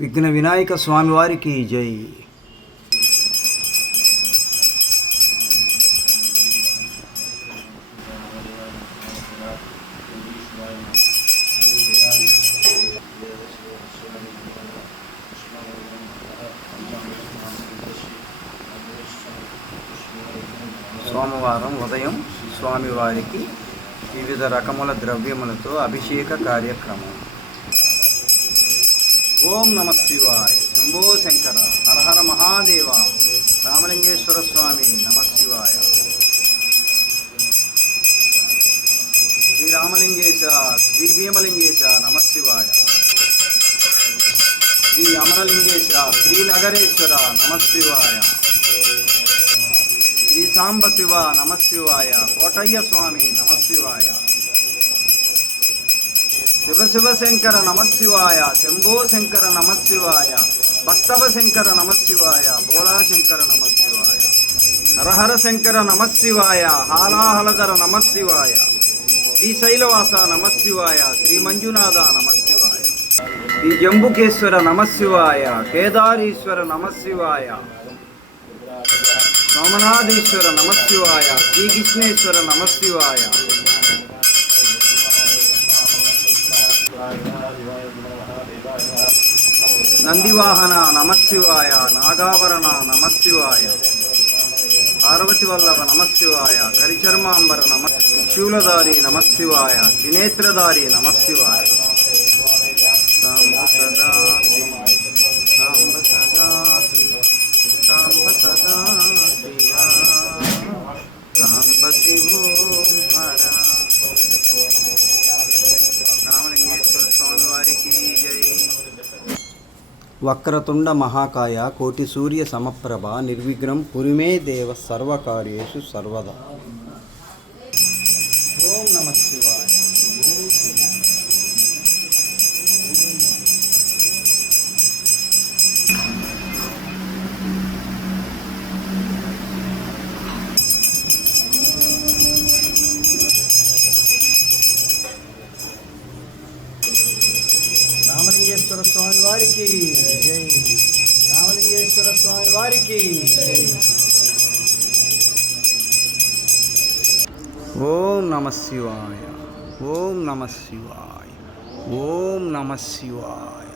విఘ్న వినాయక స్వామివారికి జై. సోమవారం ఉదయం స్వామివారికి వివిధ రకముల ద్రవ్యములతో అభిషేక కార్యక్రమం. ఓం నమ శివాయ. శంభో శంకర, హరహర మహాదేవ, రామలింగేశ్వర స్వామి నమ శివాయ. శ్రీరామలింగేశ, శ్రీ భీమలింగేశ నమ శివాయ. శ్రీ అమరలింగేశ, శ్రీనగరేశ్వర నమ శివాయ. శ్రీ సాంబ శివ నమ శివాయ. కోటయ్య స్వామి నమ శివాయ. శివ శివ శంకర నమ శివాయ. శంభో శంకర నమ శివాయ. భక్తవ శంకర నమ శివాయ. భోళా శంకర నమ శివాయ. హరహర శంకర నమ శివాయ. హాలాహలధర నమ శివాయ. శ్రీశైలవాస నమ శివాయ. శ్రీ మంజునాథ నమ శివాయ. శ్రీ జంబుకేశ్వర నమ శివాయ. కేదారీశ్వర నమ శివాయ. సోమనాథీశ్వర నమ శివాయ. శ్రీకృష్ణేశ్వర నమ శివాయ. నందివాహన నమ శివాయ. నాగాభరణ నమ శివాయ. పార్వతి వల్లభ నమ శివాయ. కరిచర్మాంబర నమ. శూలధారి నమ శివాయ. త్రినేత్రధారి నమ శివాయ. సాంబ సదా సాంబ సదా సాంబ సదా శివ సాంబ శివో హర. రామలింగేశ్వర స్వామి వారికి జై. వక్రతుండ మహాకాయ కోటి సూర్య సమప్రభ నిర్విఘ్నం పురిమే దేవ సర్వకార్యేషు సర్వదా. ఓం నమ శివాయ. రామలింగేశ్వర స్వామి వారికి జై. రామలింగేశ్వర స్వామి వారికి జై. ఓం నమ శివాయ. ఓం నమ శివాయ. ఓం నమ శివాయ.